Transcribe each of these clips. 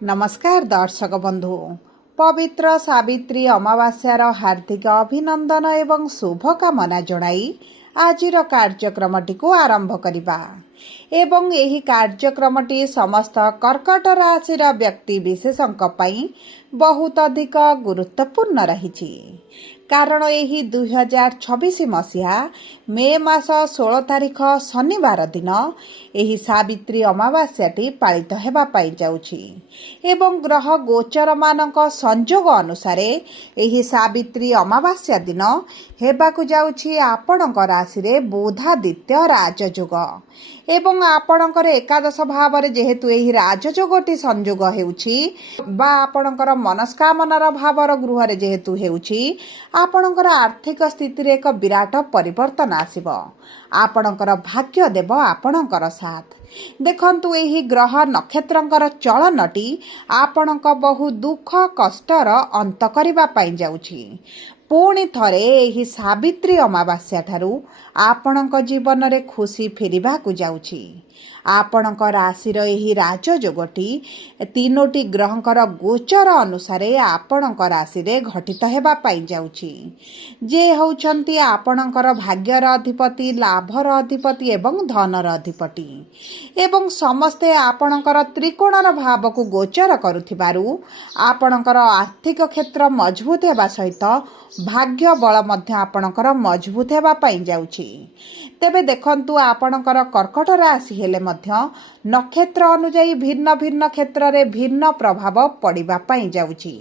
नमस्कार दर्शक बंधु पवित्र सावित्री अमावास्यार हार्दिक अभिनंदन एवं शुभकामना जणाई आजिर कार्यक्रमटी को आरंभ करिबा एवं एही कार्यक्रमटी समस्त कर्कट राशिर व्यक्ति विशेषंक पई बहुत अधिक गुरुत्वपूर्ण रहिछि कारण एही 2026 मसीहा मे मास 16 तारिख शनिवार दिन एही सावित्री अमावास्याटी पालित हेबा पाई जाउछि एवं ग्रह गोचर मानक संजोग अनुसार एही सावित्री अमावास्या दिन हेबाकु जाउछि आपणक राशि रे बुधादित्य राजयोग एवं आपणकर एकादश भाव जेहेतु एही राजयोगटी संजोग हेउछि बा आपणकर मनस्कामनार भावर गृह जेहेतु हेउछि आपणकर आर्थिक स्थिति रे एक विराट परिवर्तन आसिबो आपणकर भाग्य देव आपणकर साथ देखंतु एही ग्रह नक्षत्रंकर चलनटी आपणक बहु दुख कष्टर अंत करिबा पाई जाउछि पुणी थरे एही सावित्री अमावास्या ठारू आपणक जीवन रे खुशी फेरिबाकु जाउछि आपणक राशि एही राजयोगटी तीनोटी ग्रहंकर गोचर अनुसार आपणक राशि रे घटित हेबा पाई जाउछि जे होउछंती आपणकर भाग्यर अधिपति लाभर अधिपति एवं धनर अधिपति एवं समस्ते आपणकर त्रिकोणर भाव को गोचर करुथिबारु आपणकर आर्थिक क्षेत्र मजबूत हेबा सहित भाग्य बल मध्य आपणकर मजबूत हेबा पाई जाउछि तेबे देखंतु आपणकर कर्कट राशि हेले मध्य नक्षत्र अनुଯାୟୀ भिन्न भिन्न क्षेत्र रे भिन्न प्रभाव पड़िबा पाई जाउछि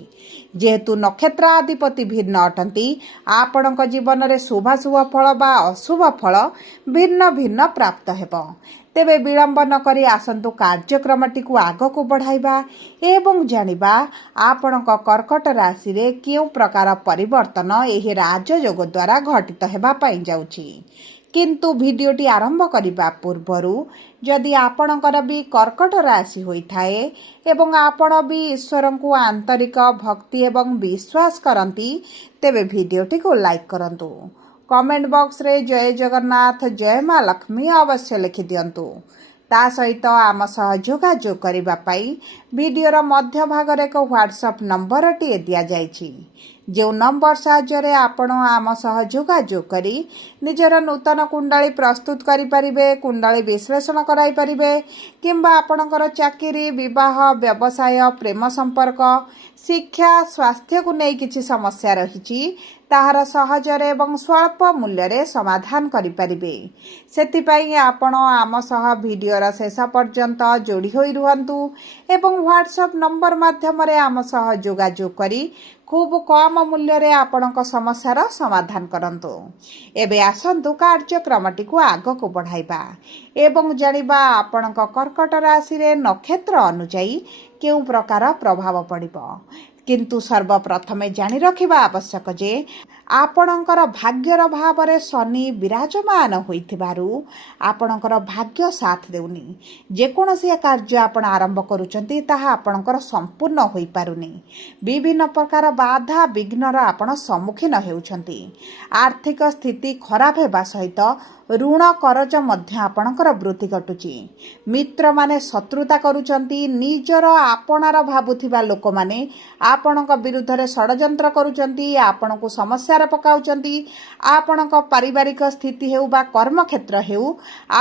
जेहेतु नक्षत्राधिपति भिन्न अटंती आपणक जीवन रे शुभाशुभ फल बा अशुभ फल भिन्न भिन्न प्राप्त हेबो तेबे विलंब न करी आसंतु कार्यक्रमटी को आग को बढ़ाइबा एवं जानिबा आपणक कर्कट राशि रे केउ प्रकार परिवर्तन एही राजयोग द्वारा घटित हेबा पाई जाउछि किंतु भिडियोटी आरंभ करिबा पूर्वरु जदि आपणकर भी कर्कट राशि होइथाए एवं आपण भी ईश्वर को आंतरिक भक्ति एवं विश्वास करंती तेबे भिडियोटी को लाइक करंतु कमेंट बॉक्स रे जय जगन्नाथ जय मां लक्ष्मी अवश्य लिखि दियंतु ता सहित आम सह जोगाजोग करिबा पाई वीडियोर मध्य भाग रे एक व्हाट्सएप नंबर टी दिया जायछि जो नंबर साहाय्य आपण आम सह जोगाजोग करी निजर नूतन कुंडली प्रस्तुत करि परिबे कुंडली विश्लेषण कराई परिबे किंबा आपणकर चाकरी विवाह व्यवसाय प्रेम संपर्क शिक्षा स्वास्थ्य को नहीं किछि समस्या रहिछि ताहार सहजरे एवं स्वल्प मूल्य रे समाधान करि परिबे सेतिपई आपण आम सह वीडियोर शेष पर्यंत जोड़ी होई रुहंतु एवं व्हाट्सएप नंबर माध्यम रे आम सह जोगाजोग करी खूब कम मूल्य रे आपणक समस्यार समाधान करंतु एबे आसंतु कार्यक्रमटी को आग को बढ़ाइबा एवं जानिबा आपणक कर्कट राशि रे नक्षत्र अनुଯାୟୀ केउ प्रकार प्रभाव पड़िबो किंतु सर्वप्रथमे जानि रखिबा आवश्यक जे आपणकर भाग्यर भाव रे शनि विराजमान होइथिबारु आपणकर भाग्य साथ देउनी जेकोनसी कार्य आपण आरंभ करूचंती ताहा आपणकर संपूर्ण होई पारुनी विभिन्न प्रकार बाधा विघ्नर आपण सम्मुखीन हेउछंती आर्थिक स्थिति खराब हेबा सहित ऋण करज मध्य आपणकर वृद्धि घटुची मित्र माने शत्रुता करूचंती निजर आपणार भाबुथिबा लोक माने आपणक विरुद्ध रे षडयंत्र करूचंती आपणको समस्या रे पकाउचंती आपणक पारिवारिक स्थिति हेउ बा कर्म क्षेत्र हेउ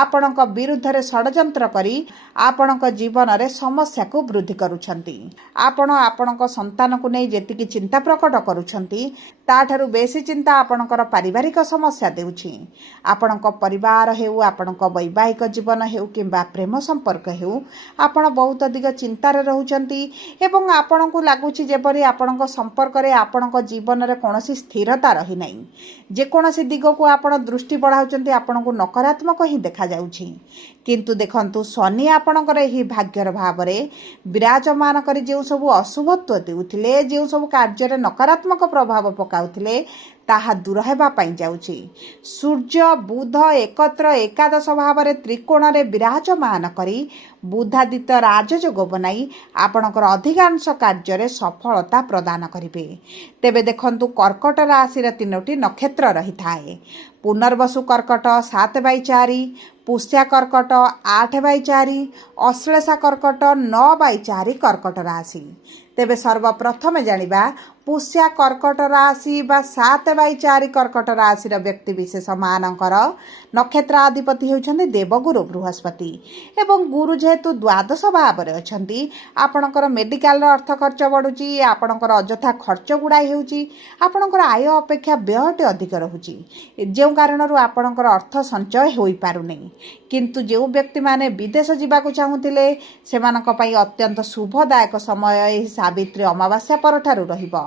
आपणक विरुद्ध रे षडयंत्र करी आपणक जीवन रे समस्या को वृद्धि करूचंती आपण आपणक संतान को नै जेतिकी चिंता प्रकट करूचंती ताठारु बेसी चिंता आपणकर पारिवारिक समस्या देउछि आपणक परिवार हेउ आपणक वैवाहिक जीवन हेउ किंबा प्रेम संपर्क हेउ आपण बहुत अधिक चिंतार रहउचंती एवं आपणको लागुछि जेपरि आपणक संपर्क रे आपणक जीवन रे कोनोसी स्थिरता रही नै जे कोनोसी दिग को आपण दृष्टि बढ़ाउचंती आपणको नकारात्मक ही देखा जाउछि किंतु देखंतु शनि आपणकर ही भाग्यर भाव रे विराजमान करी जे सब अशुभत्व देउथिले जे सब कार्य रे नकारात्मक प्रभाव पकाउथिले ताहा दूर हेबा पाई जाउछि सूर्य बुध एकत्र एकादश भाव रे त्रिकोण रे विराजमान करी बुधादित्य राजयोग बनाई आपणकर अधिकांश कार्य सफलता प्रदान करेंगे। तेबे देखंतु कर्कट राशि 3टी नक्षत्र रही थाए। पुनर्वसु कर्कट 7/4, पुष्या कर्कट 8/4, अश्लेषा कर्कट 9/4 कर्कट राशि। तेबे सर्वप्रथम जानिबा पुष्या कर्कट राशि बा 7/4 कर्कट राशि व्यक्ति विशेष मानकर नक्षत्राधिपति होउछन्ति देवगुरु बृहस्पति एवं गुरु जेहेतु द्वादश भाव में अछन्ति आपणकर मेडिकल अर्थ खर्च बढ़ुची, आपणकर अजथा खर्च गुड़ाई होउची, आपणकर आय अपेक्षा व्ययटे अधिक रहुची, जो कारण आपणकर अर्थ संचय होई पारुनी। किंतु जो व्यक्ति माने विदेश जावाक चाहूतिले सेमानक पई अत्यंत शुभदायक समय एही सावित्री अमावास्या परठारु रहिबो।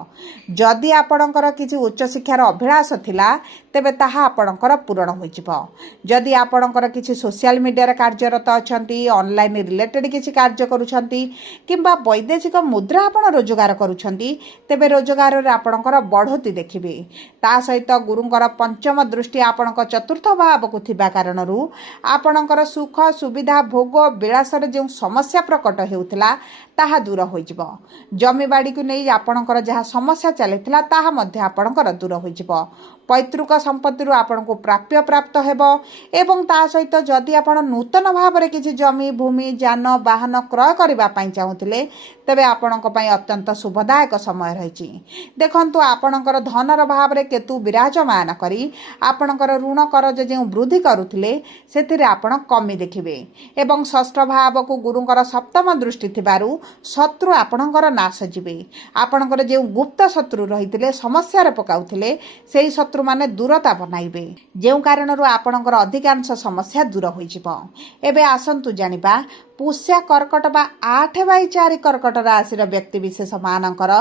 जदि आपणकर किछि उच्च शिक्षार अभिलाष थिला तेबे ताहा आपणकर पूरण होइजिबो। जदि आपणकर किछि सोशल मीडिया कार्यरत अछंती, ऑनलाइन रिलेटेड किछि कार्य करूछंती किंबा वैदेशिक मुद्रा आपण रोजगार करूछंती तेबे रोजगार रे आपणकर बढ़ोती देखिबे। ता सहित गुरुंकर पंचम दृष्टि आपणक चतुर्थ भाव को थिबा कारणरू आपणकर सुख सुविधा भोग विलासर जो समस्या प्रकट हेउथिला ताहा दूर होइजिबो। जमी बाड़ी को नहीं आपणकर जहाँ समस्या चलिथिला ताहा मध्ये आपणकर दूर होइजिबो। पैतृक संपत्ति आपण को प्राप्य प्राप्त हेबो एवं ता सहित जदि आपण नूतन भाव में किछि जमी भूमि जान वाहन क्रय करबा पई चाहूतिले तेबे आपणक पई अत्यंत शुभदायक समय रहिछि। देखंतु आपणकर धनर भाव में केतु विराजमान करी आपणकर ऋण करज जे वृद्धि करुथिले सेथिरे आपण कमी देखिबे एवं षष्ठ भाव को गुरुंकर सप्तम दृष्टि थिबारु शत्रु आपणकर नाश जिबे। आपणकर जे गुप्त शत्रु रहिथिले समस्या रे पकाउथिले सेही शत्रु माने दूरता बनाइबे, जो कारण आपणकर अधिकांश समस्या दूर होइजिबो। एबे आसंतु जानिबा पुष्या कर्कट बा 8/4 कर्कट राशि व्यक्ति विशेष मानकर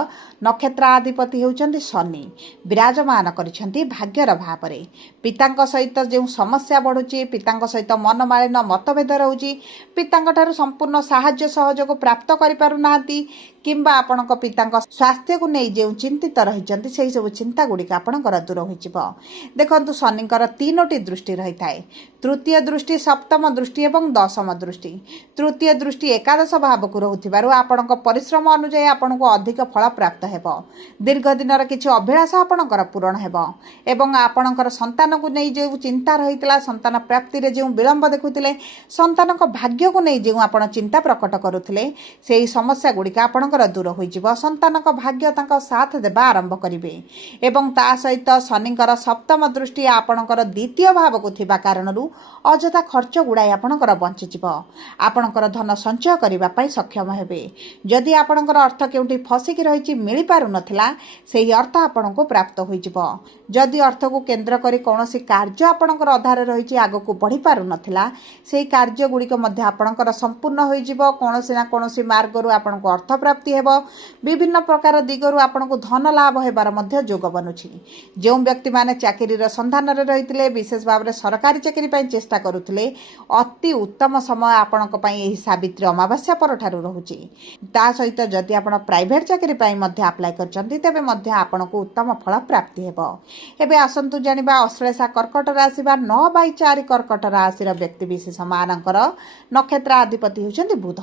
नक्षत्राधिपति होउछन्ति शनि विराजमान करिछन्ति भाग्यर भाव में। पितांक सहित जो समस्या बढ़ुची, पितांक सहित मनमालिन मतभेद रहउची, पितांक ठारू संपूर्ण साहाय्य सहयोग प्राप्त करि पारु नांती किंबा आपणक पितांक स्वास्थ्य को नहीं जो चिंतित रहिछन्ति सेही सब चिंता गुड़िक आपणकर दूर होइजिबो। देखंतु शनिकर 3टी दृष्टि रही थाए। तृतीय दृष्टि, सप्तम दृष्टि एवं दशम दृष्टि। तृतीय दृष्टि एकादश भाव को रहुथिबारु आपणक परिश्रम अनुसार आपणको अधिक फल प्राप्त हेबो। दीर्घ दिनर किछि अभिलाष आपणकर पूरण हेबो एवं आपणकर संतान को नहीं जो चिंता रहितला, संतान प्राप्ति रे जो विलंब देखुथिले, संतानक भाग्य को नहीं जो आपण चिंता प्रकट करुथिले सेही समस्या गुड़िक आपणकर दूर होइजिबो। संतानक भाग्य तांक साथ देबा आरंभ करिवे एवं ता सहित शनिकर सप्तम दृष्टि आपणकर द्वितीय भाव को थिबा कारणरू अजथा खर्च गुड़ाई आपणकर बंचिजिबो। आपणकर धन संचय करबा पई सक्षम हेबे। जदि आपणकर अर्थ केउठी फसिकी रहिछि मिलि पारु नथिला सेही अर्थ आपणको प्राप्त होइजिबो। जदि अर्थ को केंद्र करी कोनोसी कार्य आपणकर आधार रहिछि आगो को बढ़ी पारु नथिला सेही कार्य गुड़िक मध्ये आपणकर संपूर्ण होइजिबो। कोनोसी ना कोनोसी मार्गरु आपणको अर्थ प्राप्ति हेबो। विभिन्न प्रकार दिगरु आपणको धन लाभ हेबार मध्ये जोग बनुछि। जो व्यक्ति माने चाकरीर संधान रे रहिथिले, विशेष भाव में सरकारी चाकरी पई चेष्टा करुथिले, अति उत्तम समय आपणक पई एही सावित्री अमावास्या परठारु रहुछि। ता सहित जदि आपण प्राइवेट चाकरी पई मध्ये अप्लाई करचंती तेबे मध्ये आपणको उत्तम फल प्राप्ति हेबो। एबे आसंतु जानिबा अश्लेषा कर्कट राशि बा 9/4 कर्कट राशि व्यक्ति विशेष मानकर नक्षत्राधिपति होउछन्ति बुध,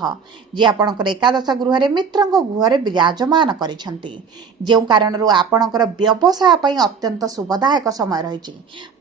जे आपणकर एकादश गृह रे मित्रंग गृह रे विराजमान करिसंती, जे कारण आपणकर व्यवसाय पई अत्यंत शुभदायक समय रहिछि।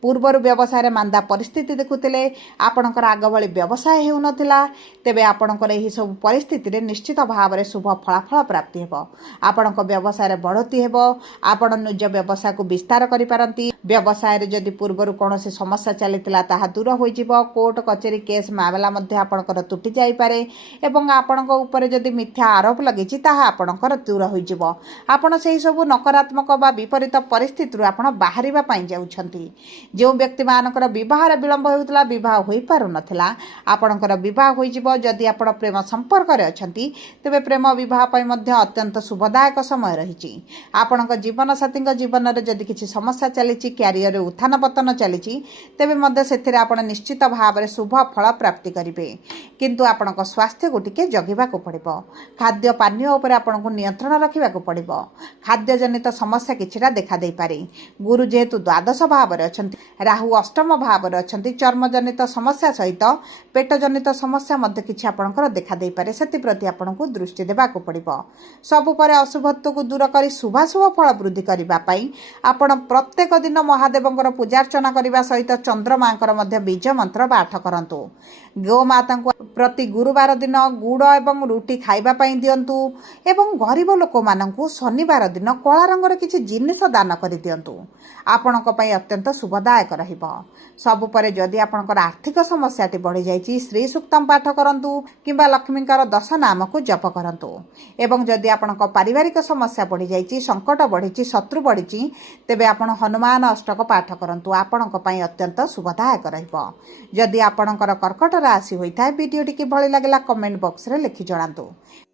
पूर्वर व्यवसाय रे मांदा परिस्थिति देखुतिले आपणकर आग भली व्यवसाय हेउ नथिला तेबे आपणकर एही सब परिस्थिति रे निश्चित भाव में शुभ फलाफल प्राप्ति हेबो। आपणक व्यवसाय रे बढ़ोती हेबो। आपण निज व्यवसाय को विस्तार करि पारंती। व्यवसाय रे जदि पूर्वर कोनोसी समस्या चलितिला ताहा दूर होइजिबो। कोर्ट कचेरी केस मामला मध्ये आपणकर तुटी जाई पारे एवं आपणक ऊपर जदि मिथ्या आरोप लगिछि ताहा आपणकर दूर होइजिबो। आपण सेही सब नकारात्मक बा विपरीत परिस्थिति रु आपण बाहरिबा पई जाउछंती। जो व्यक्ति मानकर विवाह रे विलंब हेउतला, विवाह होई पारु नथिला, आपणकर विवाह होइजिबो। जदि आपण प्रेम संपर्क रे अछंती तेबे प्रेम विवाह पई मध्ये अत्यंत शुभदायक समय रहिछि। आपणक जीवन साथीक जीवन रे जदि किछि समस्या चलिछि, କ୍ୟାରିୟରରେ ଉତ୍ଥାନ ପତନ ଚାଲିଛି, ତେବେ ମଧ୍ୟ ସେଥିରେ ଆପଣ ନିଶ୍ଚିତ ଭାବରେ ଶୁଭ ଫଳ ପ୍ରାପ୍ତି କରିବେ। କିନ୍ତୁ ଆପଣଙ୍କ ସ୍ୱାସ୍ଥ୍ୟକୁ ଟିକେ ଜଗିବାକୁ ପଡ଼ିବ। ଖାଦ୍ୟ ପାନୀୟ ଉପରେ ଆପଣଙ୍କୁ ନିୟନ୍ତ୍ରଣ ରଖିବାକୁ ପଡ଼ିବ। ଖାଦ୍ୟଜନିତ ସମସ୍ୟା କିଛିଟା ଦେଖାଦେଇପାରେ। ଗୁରୁ ଯେହେତୁ ଦ୍ୱାଦଶ ଭାବରେ ଅଛନ୍ତି, ରାହୁ ଅଷ୍ଟମ ଭାବରେ ଅଛନ୍ତି, ଚର୍ମଜନିତ ସମସ୍ୟା ସହିତ ପେଟଜନିତ ସମସ୍ୟା ମଧ୍ୟ କିଛି ଆପଣଙ୍କର ଦେଖାଦେଇପାରେ। ସେଥିପ୍ରତି ଆପଣଙ୍କୁ ଦୃଷ୍ଟି ଦେବାକୁ ପଡ଼ିବ। ସବୁ ପରେ ଅଶୁଭତ୍ୱକୁ ଦୂର କରି ଶୁଭାଶୁଭ ଫଳ ବୃଦ୍ଧି କରିବା ପାଇଁ ଆପଣ ପ୍ରତ୍ୟେକ ଦିନ ମହାଦେବଙ୍କର ପୂଜାର୍ଚ୍ଚନା କରିବା ସହିତ ଚନ୍ଦ୍ରମାଙ୍କର ମଧ୍ୟ ବୀଜ ମନ୍ତ୍ର ପାଠ କରନ୍ତୁ। ଗୋମାତାଙ୍କୁ ପ୍ରତି ଗୁରୁବାର ଦିନ ଗୁଡ଼ ଏବଂ ରୁଟି ଖାଇବା ପାଇଁ ଦିଅନ୍ତୁ ଏବଂ ଗରିବ ଲୋକମାନଙ୍କୁ ଶନିବାର ଦିନ କଳା ରଙ୍ଗର କିଛି ଜିନିଷ ଦାନ କରିଦିଅନ୍ତୁ। ଆପଣଙ୍କ ପାଇଁ ଅତ୍ୟନ୍ତ ଶୁଭଦାୟକ ରହିବ। ସବୁ ପରେ ଯଦି ଆପଣଙ୍କର ଆର୍ଥିକ ସମସ୍ୟାଟି ବଢ଼ିଯାଇଛି, ଶ୍ରୀ ସୂକ୍ତମ ପାଠ କରନ୍ତୁ କିମ୍ବା ଲକ୍ଷ୍ମୀଙ୍କର 10 ନାମକୁ ଜପ କରନ୍ତୁ। ଏବଂ ଯଦି ଆପଣଙ୍କ ପାରିବାରିକ ସମସ୍ୟା ବଢ଼ିଯାଇଛି, ସଙ୍କଟ ବଢ଼ିଛି, ଶତ୍ରୁ ବଢ଼ିଛି, ତେବେ ଆପଣ ହନୁମାନ ଅଷ୍ଟକ ପାଠ କରନ୍ତୁ। ଆପଣଙ୍କ ପାଇଁ ଅତ୍ୟନ୍ତ ଶୁଭଦାୟକ ରହିବ। ଯଦି ଆପଣଙ୍କର କର୍କଟ ରାଶି ହୋଇଥାଏ, ଭିଡ଼ିଓଟି କିଭଳି ଲାଗିଲା କମେଣ୍ଟ ବକ୍ସରେ ଲେଖି ଜଣାନ୍ତୁ।